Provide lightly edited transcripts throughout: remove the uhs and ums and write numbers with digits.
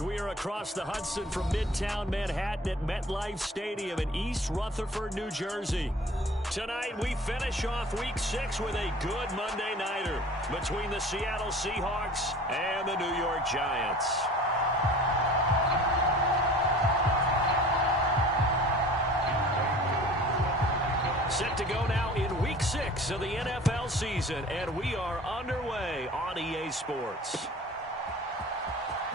We are across the Hudson from Midtown Manhattan at MetLife Stadium in East Rutherford, New Jersey. Tonight, we finish off Week 6 with a good Monday nighter between the Seattle Seahawks and the New York Giants. Set to go now in Week 6 of the NFL season, and we are underway on EA Sports.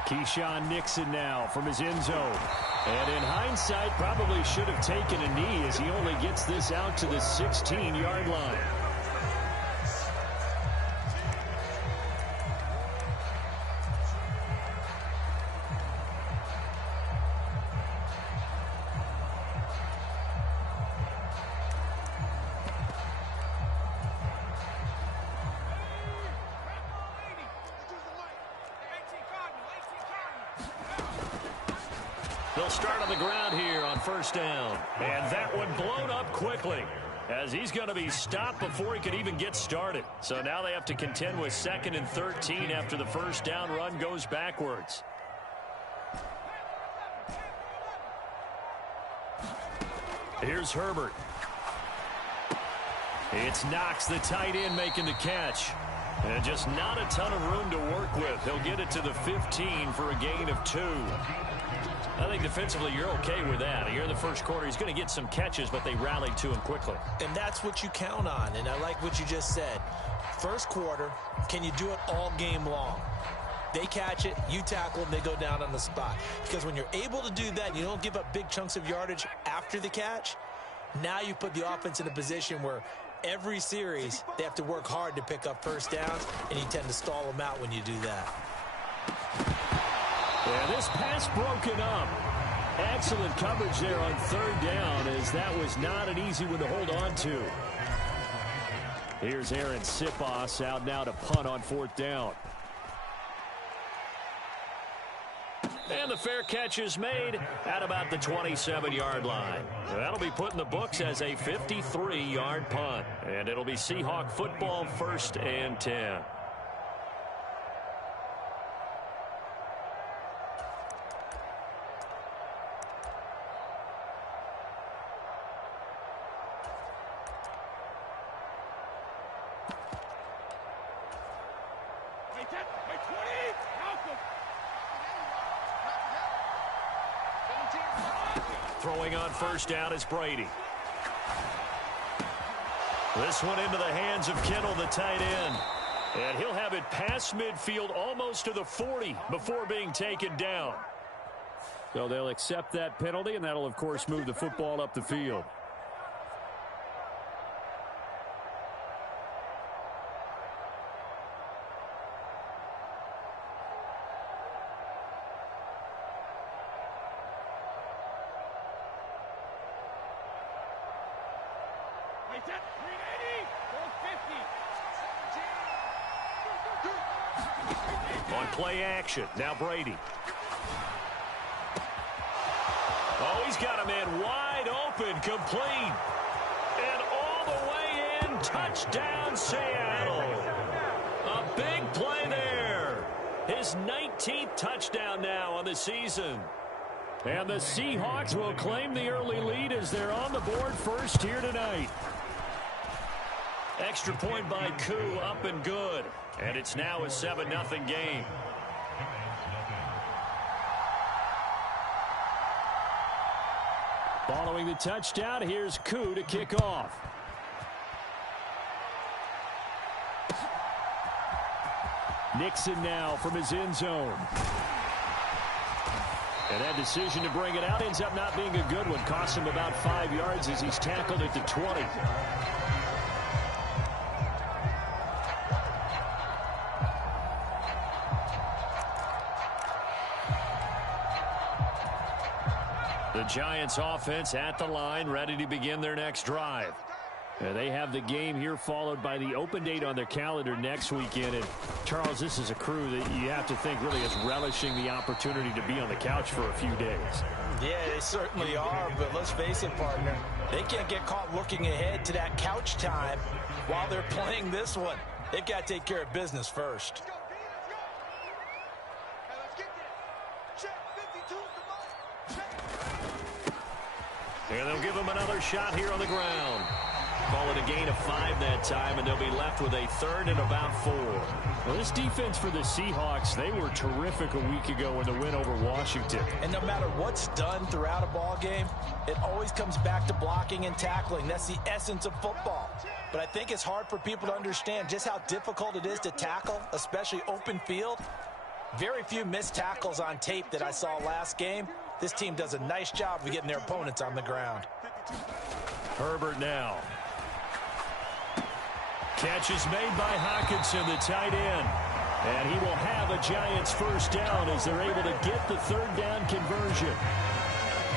Keyshawn Nixon now from his end zone. And in hindsight, probably should have taken a knee as he only gets this out to the 16-yard line. They'll start on the ground here on first down. And that one blown up quickly as he's going to be stopped before he could even get started. So now they have to contend with 2nd and 13 after the first down run goes backwards. Here's Herbert. It's Knox, the tight end, making the catch. And just not a ton of room to work with. He'll get it to the 15 for a gain of 2. I think defensively you're okay with that. Here in the first quarter, he's going to get some catches, but they rallied to him quickly. And that's what you count on, and I like what you just said. First quarter, can you do it all game long? They catch it, you tackle, and they go down on the spot. Because when you're able to do that, and you don't give up big chunks of yardage after the catch, now you put the offense in a position where every series they have to work hard to pick up first downs, and you tend to stall them out when you do that. Yeah, this pass broken up. Excellent coverage there on third down, as that was not an easy one to hold on to. Here's Aaron Sipos out now to punt on fourth down. And the fair catch is made at about the 27-yard line. That'll be put in the books as a 53-yard punt. And it'll be Seahawk football, 1st and 10. Throwing on first down is Brady. This one into the hands of Kittle, the tight end. And he'll have it past midfield almost to the 40 before being taken down. So they'll accept that penalty, and that'll, of course, move the football up the field. On play action, now Brady. Oh, he's got a man wide open, complete. And all the way in, touchdown Seattle. A big play there. His 19th touchdown now on the season. And the Seahawks will claim the early lead as they're on the board first here tonight. Extra point by Koo, up and good. And it's now a 7-0 game. Following the touchdown, here's Koo to kick off. Nixon now from his end zone. And that decision to bring it out ends up not being a good one. Costs him about 5 yards as he's tackled at the 20. The Giants offense at the line, ready to begin their next drive. They have the game here followed by the open date on their calendar next weekend. And Charles, this is a crew that you have to think really is relishing the opportunity to be on the couch for a few days. Yeah, they certainly are, but let's face it, partner. They can't get caught looking ahead to that couch time while they're playing this one. They've got to take care of business first. Check. And they'll give him another shot here on the ground. Call it a gain of 5 that time, and they'll be left with a 3rd and about 4. Well, this defense for the Seahawks, they were terrific a week ago in the win over Washington. And no matter what's done throughout a ball game, it always comes back to blocking and tackling. That's the essence of football. But I think it's hard for people to understand just how difficult it is to tackle, especially open field. Very few missed tackles on tape that I saw last game. This team does a nice job of getting their opponents on the ground. Herbert now. Catch is made by Hockenson, the tight end. And he will have a Giants first down as they're able to get the 3rd down conversion.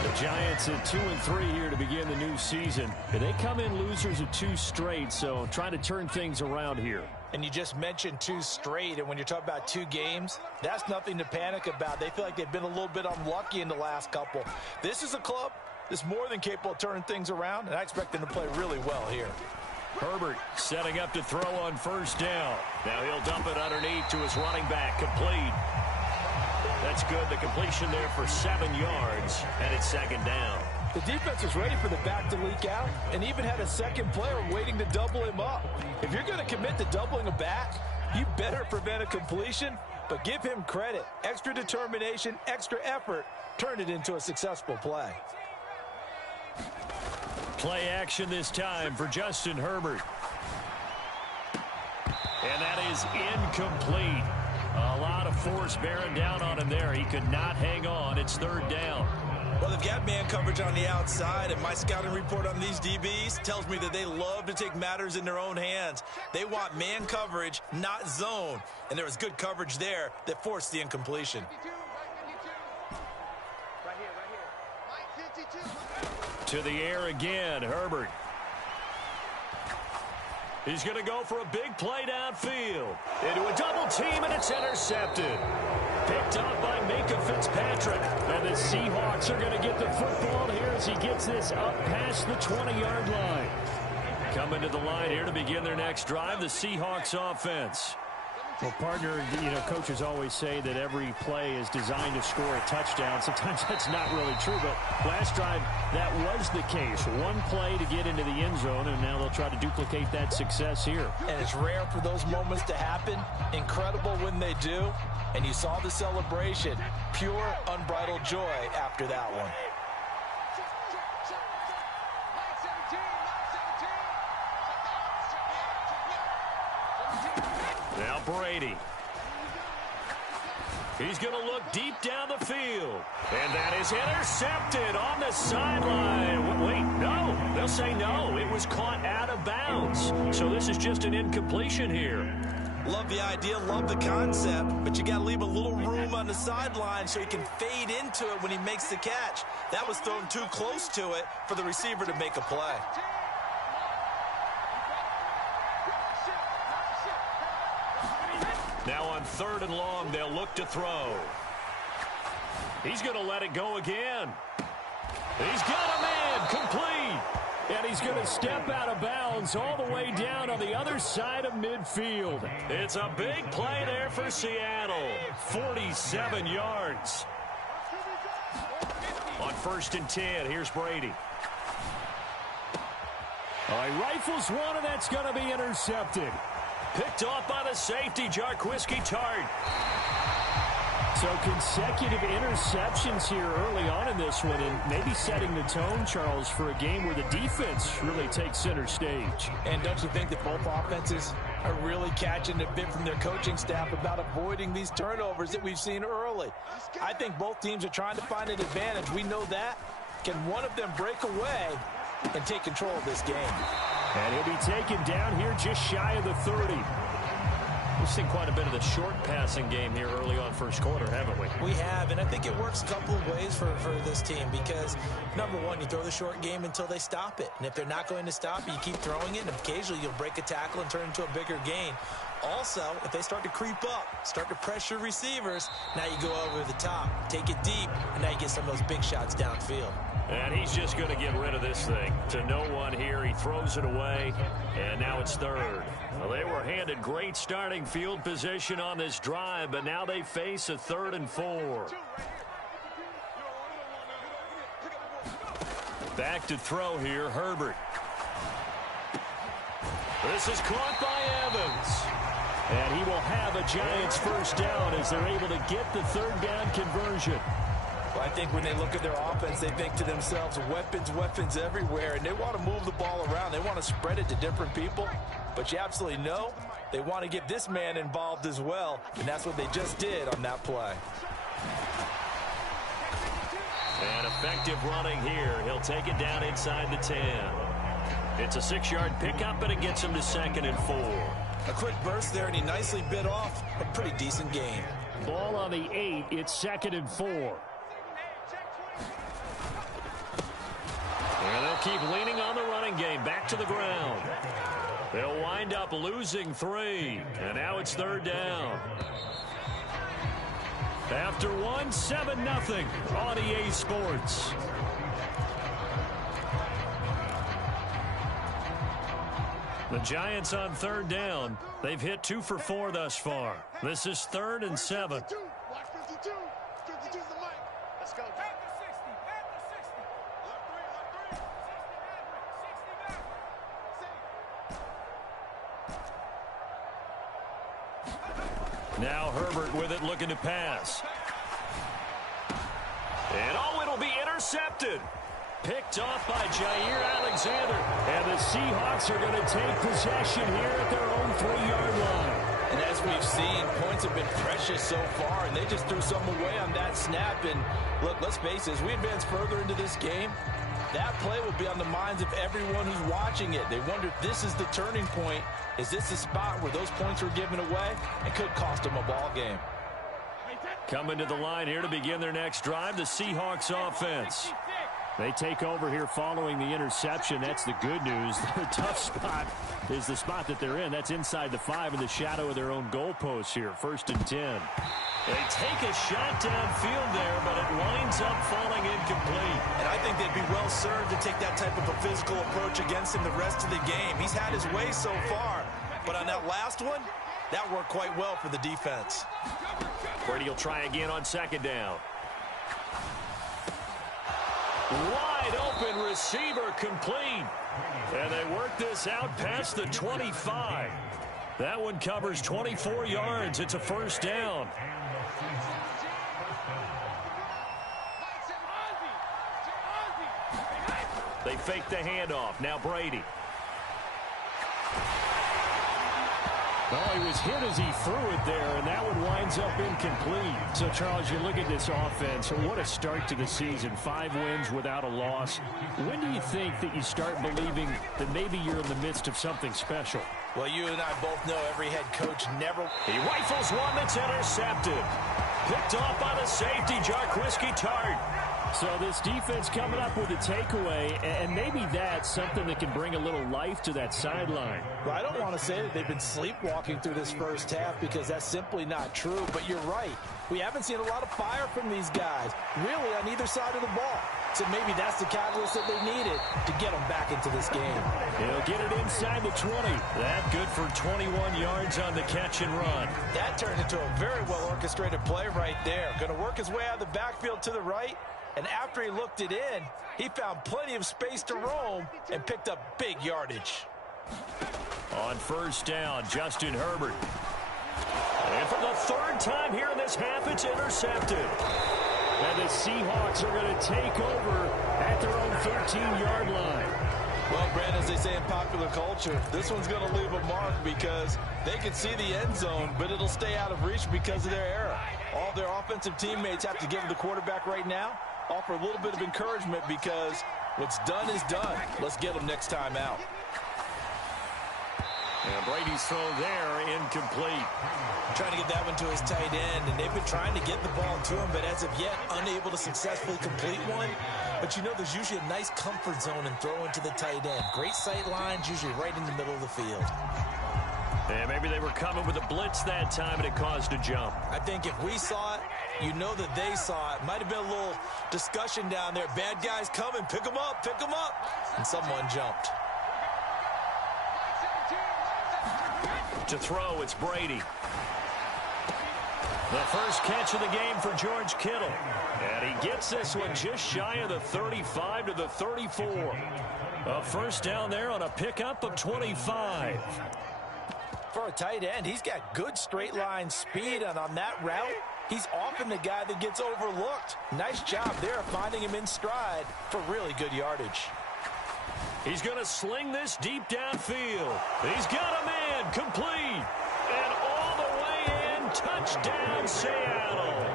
The Giants at 2-3 here to begin the new season. And they come in losers of 2 straight, so trying to turn things around here. And you just mentioned 2 straight, and when you're talking about 2 games, that's nothing to panic about. They feel like they've been a little bit unlucky in the last couple. This is a club that's more than capable of turning things around, and I expect them to play really well here. Herbert setting up to throw on first down. Now he'll dump it underneath to his running back. Complete. That's good. The completion there for 7 yards, and it's 2nd down. The defense was ready for the back to leak out and even had a second player waiting to double him up. If you're going to commit to doubling a back, you better prevent a completion, but give him credit. Extra determination, extra effort, turn it into a successful play. Play action this time for Justin Herbert. And that is incomplete. A lot of force bearing down on him there. He could not hang on. It's 3rd down. Well, they've got man coverage on the outside, and my scouting report on these DBs tells me that they love to take matters in their own hands. They want man coverage, not zone. And there was good coverage there that forced the incompletion. To the air again, Herbert. He's going to go for a big play downfield. Into a double team, and it's intercepted. Picked up by Minka Fitzpatrick. And the Seahawks are going to get the football here as he gets this up past the 20-yard line. Coming to the line here to begin their next drive, the Seahawks offense. Well, partner, coaches always say that every play is designed to score a touchdown. Sometimes that's not really true, but last drive, that was the case. One play to get into the end zone, and now they'll try to duplicate that success here. And it's rare for those moments to happen. Incredible when they do. And you saw the celebration. Pure, unbridled joy after that one. Now Brady. He's going to look deep down the field. And that is intercepted on the sideline. Wait, no. They'll say no. It was caught out of bounds. So this is just an incompletion here. Love the idea, love the concept, but you got to leave a little room on the sideline so he can fade into it when he makes the catch. That was thrown too close to it for the receiver to make a play. Now on 3rd and long, they'll look to throw. He's going to let it go again. He's got a man, complete. And he's going to step out of bounds all the way down on the other side of midfield. It's a big play there for Seattle. 47 yards. On 1st and 10, here's Brady. All right, rifles one, and that's going to be intercepted. Picked off by the safety, Jarquisky Tart. So consecutive interceptions here early on in this one, and maybe setting the tone, Charles, for a game where the defense really takes center stage. And don't you think that both offenses are really catching a bit from their coaching staff about avoiding these turnovers that we've seen early? I think both teams are trying to find an advantage. We know that. Can one of them break away and take control of this game? And he'll be taken down here just shy of the 30. We've seen quite a bit of the short passing game here early on first quarter, haven't we? We have, and I think it works a couple of ways for this team because, number one, you throw the short game until they stop it. And if they're not going to stop it, you keep throwing it, and occasionally you'll break a tackle and turn it into a bigger gain. Also, if they start to creep up, start to pressure receivers, now you go over the top, take it deep, and now you get some of those big shots downfield. And he's just going to get rid of this thing. To no one here. He throws it away, and now it's 3rd. Well, they were handed great starting field position on this drive, but now they face a 3rd and 4. Back to throw here, Herbert. This is caught by Evans. And he will have a Giants first down as they're able to get the third down conversion. Well, I think when they look at their offense, they think to themselves, weapons, weapons everywhere, and they want to move the ball around. They want to spread it to different people, but you absolutely know they want to get this man involved as well, and that's what they just did on that play. And effective running here. He'll take it down inside the 10. It's a 6-yard pickup, and it gets him to 2nd and 4. A quick burst there, and he nicely bit off a pretty decent gain. Ball on the 8. It's 2nd and 4. And they'll keep leaning on the running game. Back to the ground. They'll wind up losing 3. And now it's 3rd down. After 1, 7-0 on EA Sports. The Giants on 3rd down. They've hit 2 for 4 thus far. This is 3rd and 7. Now Herbert with it, looking to pass. And it'll be intercepted. Picked off by Jair Alexander. And the Seahawks are going to take possession here at their own 3-yard line. And as we've seen, points have been precious so far, and they just threw some away on that snap. And look, let's face it, as we advance further into this game, that play will be on the minds of everyone who's watching it. They wonder if this is the turning point. Is this the spot where those points were given away? It could cost them a ball game. Coming to the line here to begin their next drive, the Seahawks offense. They take over here following the interception. That's the good news. The tough spot is the spot that they're in. That's inside the 5 in the shadow of their own goalposts here. 1st and 10. They take a shot downfield there, but it winds up falling incomplete. And I think they'd be well served to take that type of a physical approach against him the rest of the game. He's had his way so far, but on that last one, that worked quite well for the defense. Brady will try again on 2nd down. Wide open receiver complete. And they work this out past the 25. That one covers 24 yards. It's a 1st down. They fake the handoff. Now Brady. Well, he was hit as he threw it there, and that one winds up incomplete. So, Charles, you look at this offense, what a start to the season. 5 wins without a loss. When do you think that you start believing that maybe you're in the midst of something special? Well, you and I both know every head coach never... He rifles one that's intercepted. Picked off by the safety, Jarquiski Tart. So this defense coming up with a takeaway, and maybe that's something that can bring a little life to that sideline. Well, I don't want to say that they've been sleepwalking through this first half because that's simply not true, but you're right. We haven't seen a lot of fire from these guys, really on either side of the ball. So maybe that's the catalyst that they needed to get them back into this game. He'll get it inside the 20. That good for 21 yards on the catch and run. That turned into a very well-orchestrated play right there. Going to work his way out of the backfield to the right. And after he looked it in, he found plenty of space to roam and picked up big yardage. On 1st down, Justin Herbert. And for the 3rd time here in this half, it's intercepted. And the Seahawks are going to take over at their own 13-yard line. Well, Brad, as they say in popular culture, this one's going to leave a mark because they can see the end zone, but it'll stay out of reach because of their error. All their offensive teammates have to give the quarterback right now, offer a little bit of encouragement because what's done is done. Let's get them next time out. And Brady's throw there, incomplete. Trying to get that one to his tight end, and they've been trying to get the ball to him, but as of yet, unable to successfully complete one. But you know, there's usually a nice comfort zone in throwing to the tight end. Great sight lines, usually right in the middle of the field. And maybe they were coming with a blitz that time, and it caused a jump. I think if we saw it, you know that they saw it. Might have been a little discussion down there. Bad guys coming, pick them up, and someone jumped. To throw, it's Brady. The first catch of the game for George Kittle. And he gets this one just shy of the 35 to the 34. A first down there on a pickup of 25. For a tight end, he's got good straight line speed, and on that route, he's often the guy that gets overlooked. Nice job there finding him in stride for really good yardage. He's going to sling this deep downfield. He's got a man complete. And all the way in, touchdown Seattle.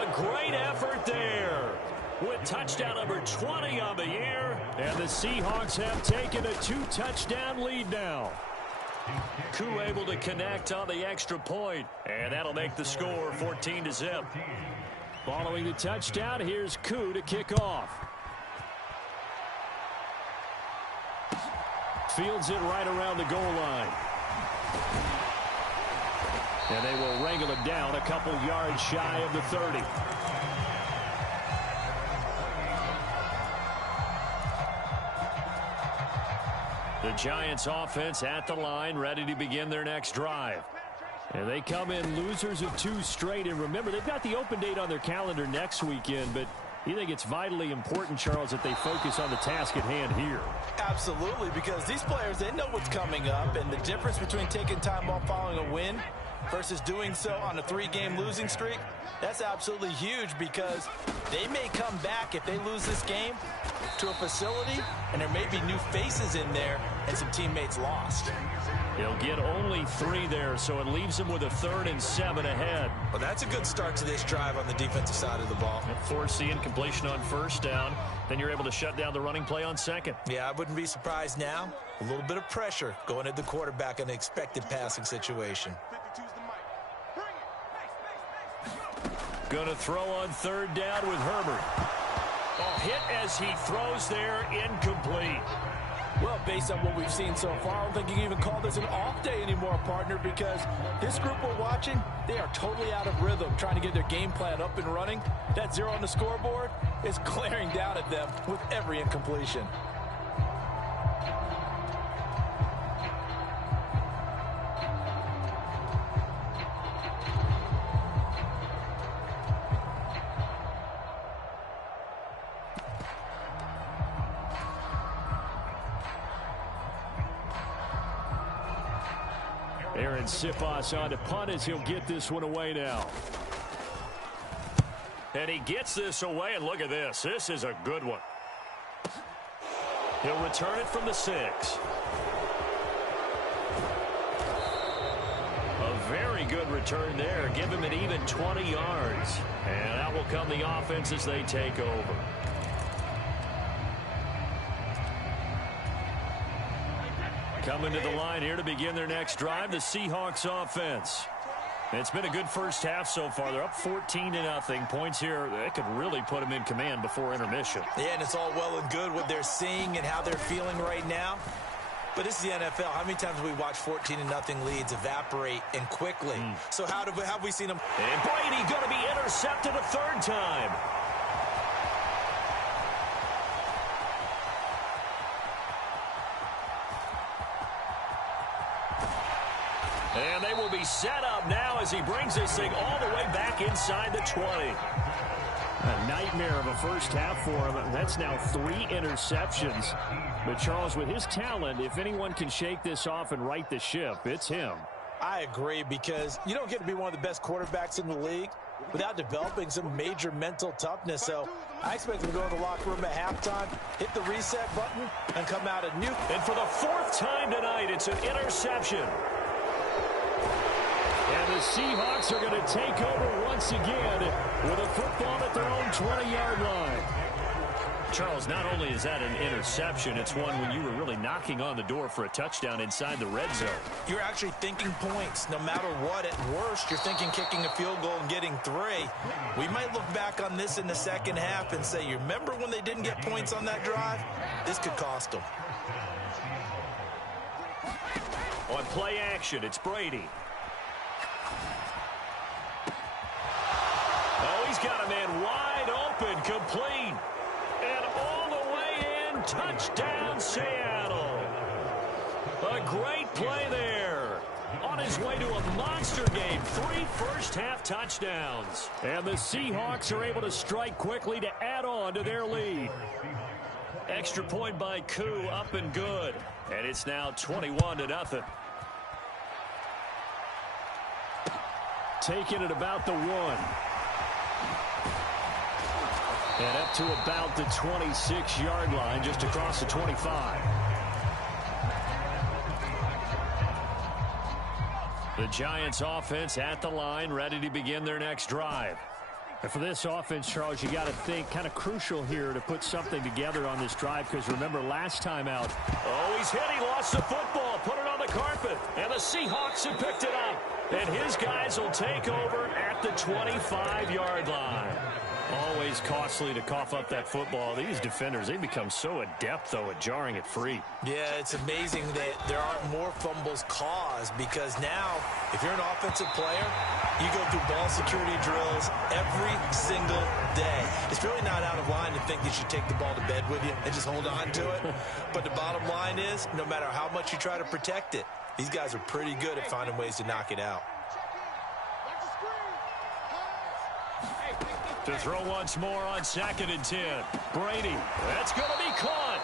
A great effort there with touchdown number 20 on the year. And the Seahawks have taken a 2-touchdown lead now. Koo able to connect on the extra point, and that'll make the score 14-0. Following the touchdown, here's Koo to kick off. Fields it right around the goal line. And they will wrangle it down a couple yards shy of the 30. The Giants offense at the line, ready to begin their next drive. And they come in losers of 2 straight. And remember, they've got the open date on their calendar next weekend, but you think it's vitally important, Charles, that they focus on the task at hand here? Absolutely, because these players, they know what's coming up, and the difference between taking time off following a win versus doing so on a 3-game losing streak, that's absolutely huge, because they may come back if they lose this game to a facility, and there may be new faces in there and some teammates lost. He'll get only 3 there, so it leaves him with a 3rd and 7 ahead. Well, that's a good start to this drive on the defensive side of the ball. Force the incompletion on first down, then you're able to shut down the running play on second. Yeah, I wouldn't be surprised now. A little bit of pressure going at the quarterback in an expected passing situation. Going to throw on 3rd down with Herbert. Oh, hit as he throws there, incomplete. Well, based on what we've seen so far, I don't think you can even call this an off day anymore, partner, because this group we're watching, they are totally out of rhythm, trying to get their game plan up and running. That 0 on the scoreboard is glaring down at them with every incompletion. Aaron Sipos on to punt as he'll get this one away now. And he gets this away, and look at this. This is a good one. He'll return it from the 6. A very good return there. Give him an even 20 yards. And that will come the offense as they take over. Coming to the line here to begin their next drive, the Seahawks offense. It's been a good first half so far. They're up 14-0. Points here, that could really put them in command before intermission. Yeah, and it's all well and good what they're seeing and how they're feeling right now. But this is the NFL. How many times have we watched 14-0 leads evaporate and quickly? So how have we seen them? And Brady going to be intercepted a 3rd time. And they will be set up now as he brings this thing all the way back inside the 20. A nightmare of a first half for him. That's now 3 interceptions. But Charles, with his talent, if anyone can shake this off and right the ship, it's him. I agree, because you don't get to be one of the best quarterbacks in the league without developing some major mental toughness. So I expect him to go in the locker room at halftime, hit the reset button, and come out a new. And for the 4th time tonight, it's an interception. And the Seahawks are going to take over once again with a football at their own 20-yard line. Charles, not only is that an interception, it's one when you were really knocking on the door for a touchdown inside the red zone. You're actually thinking points. No matter what, at worst, you're thinking kicking a field goal and getting 3. We might look back on this in the second half and say, you remember when they didn't get points on that drive? This could cost them. On play action, it's Brady. Oh, he's got a man wide open, complete. And all the way in, touchdown Seattle. A great play there. on his way to a monster game. 3 first-half touchdowns. And the Seahawks are able to strike quickly to add on to their lead. Extra point by Koo, up and good. And it's now 21-0. Taking it about the 1. And up to about the 26-yard line, just across the 25. The Giants offense at the line, ready to begin their next drive. And for this offense, Charles, you got to think kind of crucial here to put something together on this drive, because remember last time out. Oh, he's hit. He lost the football. Put it on the carpet. And the Seahawks have picked it up. And his guys will take over at the 25-yard line. Always costly to cough up that football. These defenders, they become so adept, though, at jarring it free. Yeah, it's amazing that there aren't more fumbles caused, because now, if you're an offensive player, you go through ball security drills every single day. It's really not out of line to think that you should take the ball to bed with you and just hold on to it. But the bottom line is, no matter how much you try to protect it, these guys are pretty good at finding ways to knock it out. To throw once more on 2nd and 10. Brady, that's going to be caught.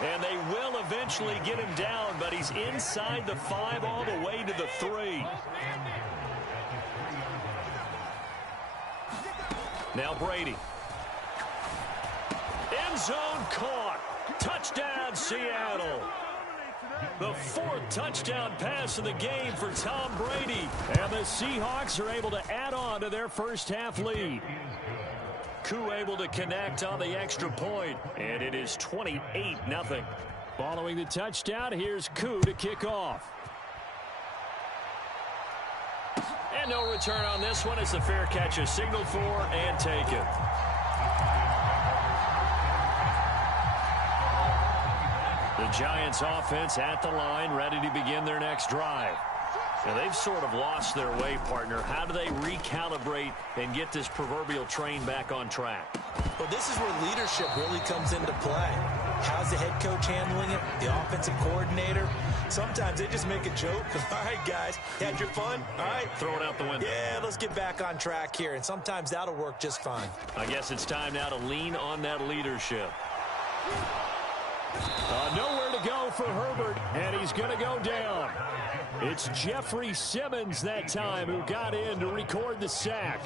And they will eventually get him down, but he's inside the 5 all the way to the 3. Now Brady. End zone caught. Touchdown, Seattle. The 4th touchdown pass of the game for Tom Brady. And the Seahawks are able to add on to their first-half lead. Koo able to connect on the extra point, and it is 28-0. Following the touchdown, here's Koo to kick off. And no return on this one as the fair catch is signaled for and taken. The Giants offense at the line, ready to begin their next drive. Now, they've sort of lost their way, partner. How do they recalibrate and get this proverbial train back on track? Well, this is where leadership really comes into play. How's the head coach handling it? The offensive coordinator? Sometimes they just make a joke. All right, guys, had your fun? All right. Throw it out the window. Yeah, let's get back on track here. And sometimes that'll work just fine. I guess it's time now to lean on that leadership. Nowhere to go for Herbert, and he's going to go down. It's Jeffrey Simmons that time who got in to record the sack.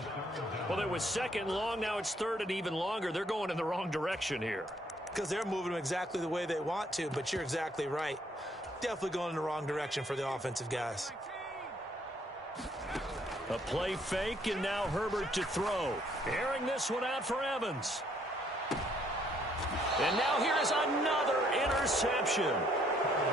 Well, it was 2nd and long. Now it's 3rd and even longer. They're going in the wrong direction here. Because they're moving them exactly the way they want to, but you're exactly right. Definitely going in the wrong direction for the offensive guys. A play fake, and now Herbert to throw. Airing this one out for Evans. And now here is another interception.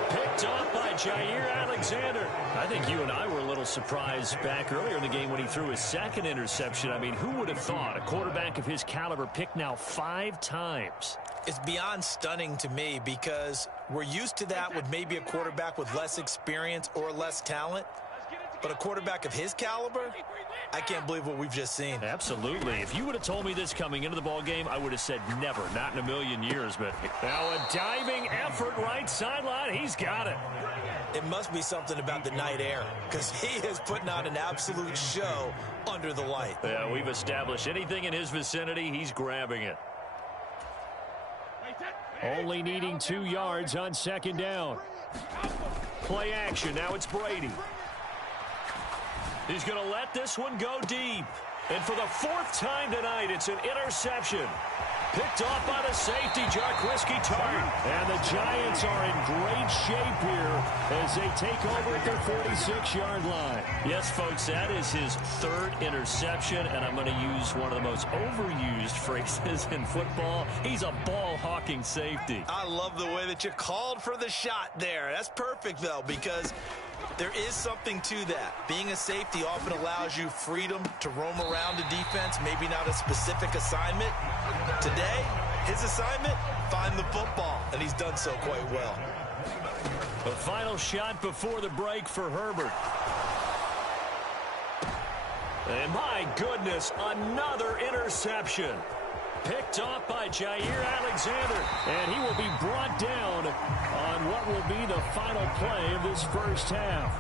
Picked off by Jair Alexander. I think you and I were a little surprised back earlier in the game when he threw his 2nd interception. I mean, who would have thought a quarterback of his caliber picked now 5 times? It's beyond stunning to me, because we're used to that with maybe a quarterback with less experience or less talent. But a quarterback of his caliber, I can't believe what we've just seen. Absolutely. If you would have told me this coming into the ball game, I would have said never, not in a million years. But now a diving effort right sideline. He's got it. It must be something about the night air, because he is putting on an absolute show under the light. Yeah, we've established anything in his vicinity, he's grabbing it. Only needing 2 yards on 2nd down. Play action. Now it's Brady. He's going to let this one go deep. And for the 4th time tonight, it's an interception. Picked off by the safety, DrEwSkyBoOsKy Tart. And the Giants are in great shape here as they take over at their 46-yard line. Yes, folks, that is his 3rd interception, and I'm going to use one of the most overused phrases in football. He's a ball-hawking safety. I love the way that you called for the shot there. That's perfect, though, because there is something to that. Being a safety often allows you freedom to roam around the defense, maybe not a specific assignment. Today, his assignment, find the football, and he's done so quite well. The final shot before the break for Herbert. And my goodness, another interception. Picked off by Jair Alexander. And he will be brought down on what will be the final play of this first half.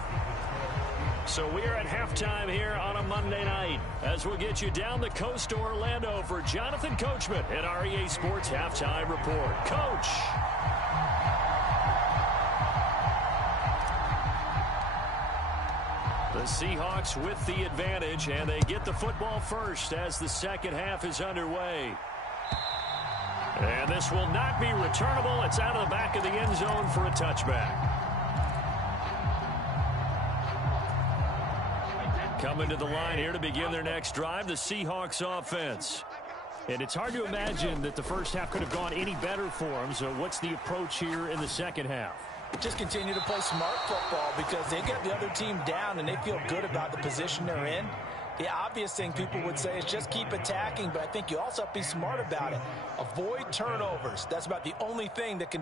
So we are at halftime here on a Monday night as we'll get you down the coast to Orlando for Jonathan Coachman at our EA Sports Halftime Report. Coach. The Seahawks with the advantage, and they get the football first as the second half is underway. And this will not be returnable. It's out of the back of the end zone for a touchback. Coming to the line here to begin their next drive, the Seahawks offense. And it's hard to imagine that the first half could have gone any better for them. So what's the approach here in the second half? Just continue to play smart football because they get the other team down and they feel good about the position they're in. The obvious thing people would say is just keep attacking, but I think you also have to be smart about it. Avoid turnovers. That's about the only thing that can